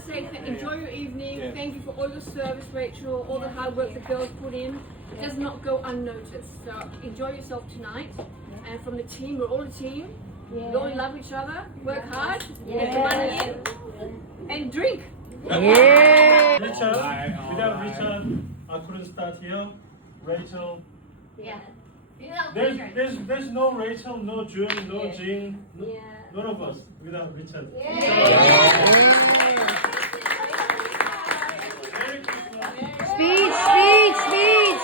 to say enjoy your evening. Thank you for all your service, Rachel, all the hard work the girls put in. It does not go unnoticed. So enjoy yourself tonight. And from the team, we're all a team. We all love each other, work hard, get the money in, and drink. Yeah. Richard, without Richard, I couldn't start here. Rachel, Yeah. there's no Rachel, no June, no Jing, none of us without Richard. Merry Christmas. Speech.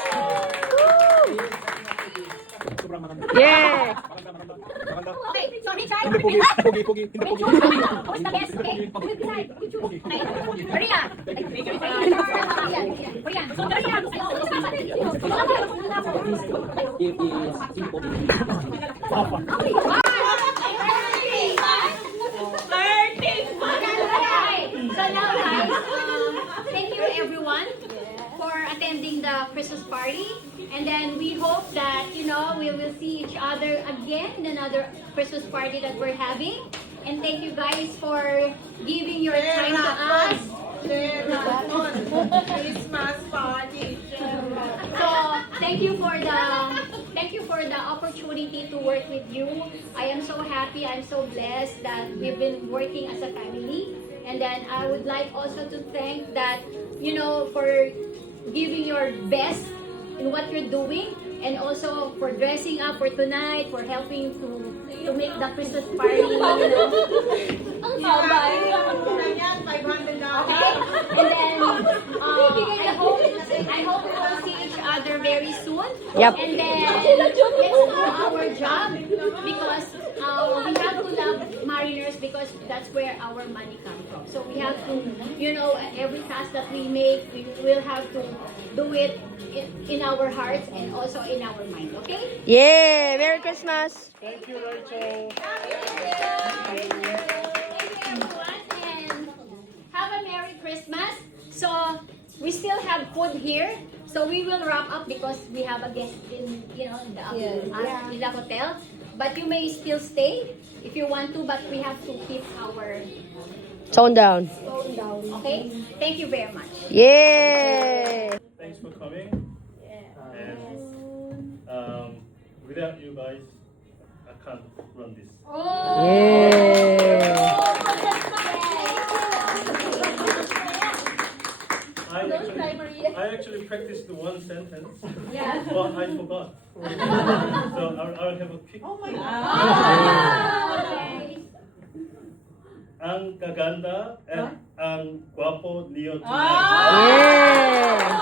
Yeah. Okay, so Richard, Pogi. who's the best? Okay, who will decide? Maria. Maria. So Maria. So now guys, thank you everyone for attending the Christmas party. And then we hope that, we will see each other again in another Christmas party that we're having. And thank you guys for giving your time to us. Christmas party. So thank you for the opportunity to work with you. I am so happy, I'm so blessed that we've been working as a family. And then I would like also to thank that, for giving your best in what you're doing, and also for dressing up for tonight, for helping to make the Christmas party. Okay? And then I hope we will see each other very soon. Yep. And then let's do our job, because we have to love Mariners, because that's where our money comes from. So we have to, every task that we make, we will have to do it in our hearts and also in our mind. Okay? Yeah. Merry Christmas. Thank you, Rachel. Thank you everyone, and have a Merry Christmas. So we still have food here, so we will wrap up because we have a guest in the hotel. But you may still stay if you want to, but we have to keep our Tone down. tone down. Okay? Thank you very much. Yeah. Thanks for coming. And without you guys, I can't run this. Yeah. I actually practiced the one sentence, Yeah. but I forgot. So I'll have a quick. Okay. Ang gaganda and ang guapo niyo tonight. Yeah.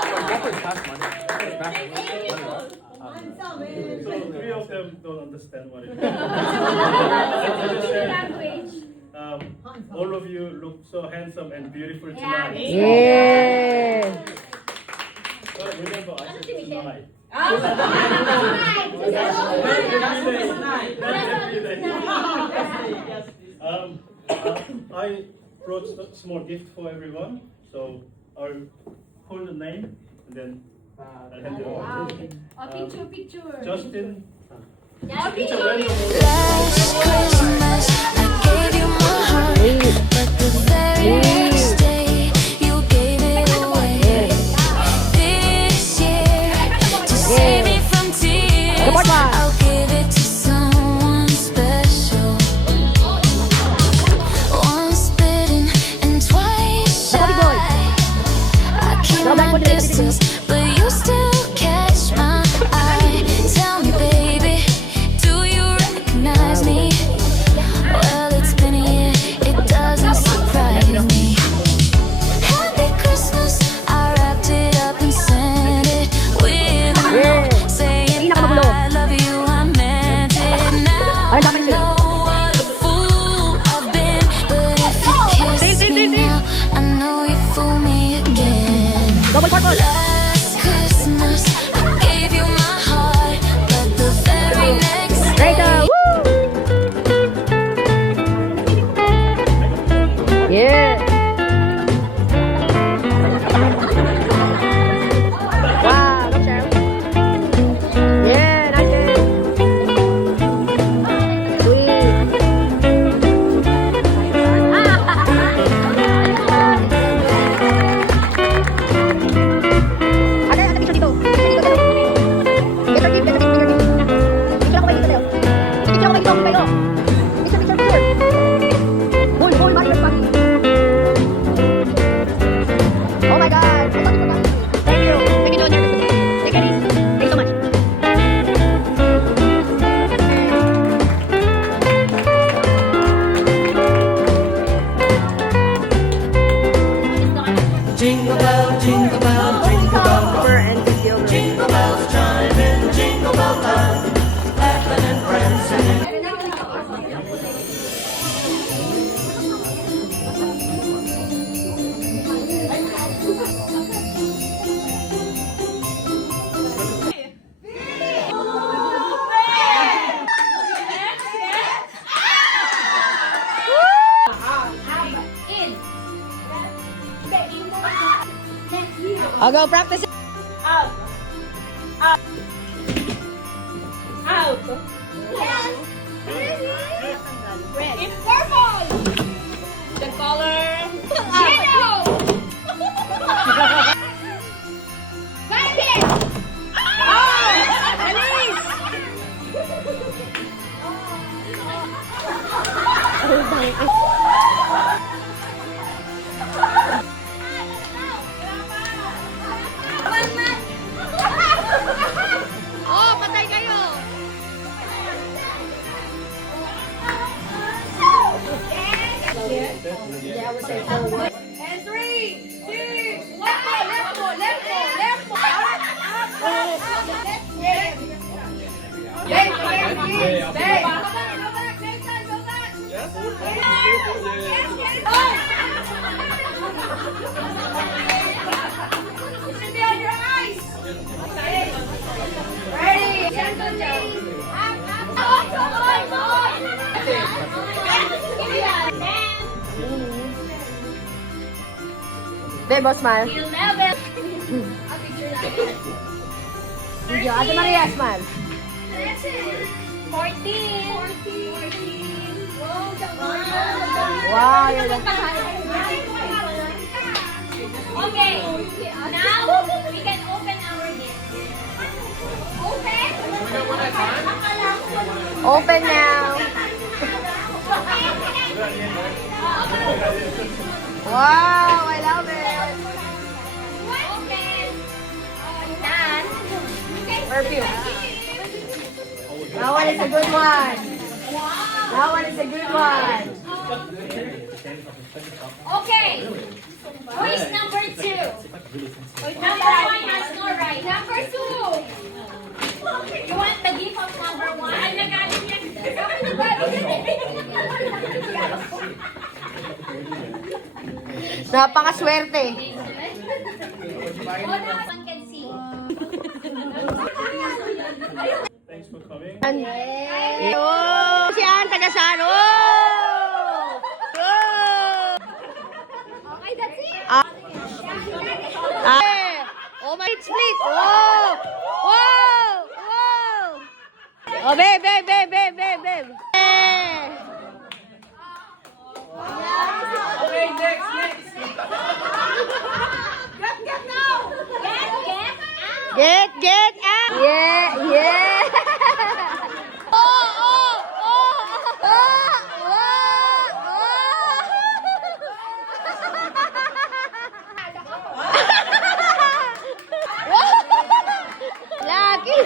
So three of them don't understand what it is. I just said, Language. all of you look so handsome and beautiful Yeah. tonight. Yeah. But remember, I said tonight. I brought a small gift for everyone, so I'll call the name and then I'll hand it over. Picture. Justin. Yeah, It's a random Last Christmas, I gave you my heart, but the very next day, you gave it away. This year, to save me from tears, I'll give it to someone special. Once bitten and twice shy, I keep my distance, but you still catch my eye. Tell me, baby, do you recognize me? Well, it's been a year, it doesn't surprise me. Happy Christmas, I wrapped it up and sent it with a note saying I love you, I meant it. Now I know what a fool I've been, but if you kiss me now, I know you fool me again. Last Christmas, I gave you my heart, but the very next day, Yeah. Wow, go Cheryl. Yeah, nice day. Sweet. Jingle bell, jingle bell, jingle bell rock. And video. Jingle bells chime in jingle bell time. Laughing and prancing. In. I'll go practice. Out. Out. Out. Yes. Red. It's purple. The color. Yellow. Violet. Oh, patay kayo. And 3, 2, 1, left foot, left foot, left foot. Yes, yes, yes. Go back, next time, go back. Yes, It should be on your eyes. Ready? Gentle Jane. Babe, boss, smile. 11. Video. Ate Maria, smile. 14. Wow, you're the... Okay, now we can open our gift. Open? Open now. Wow, I love it. Open. Done. Perfume. That one is a good one. That one is a good one. Okay. Choice number 2. Number 1 has no right. Number 2. You want the gift of number 1? Ay, nagalit yan. Napakaswerte. All the one can see. Thanks for coming. Oh, siyan, taga saan? Oh! Oh! Okay, that's it. Oh my split. Oh! Whoa! Whoa! Oh, babe. Okay, next. Get out. Yeah. Oh. Laki.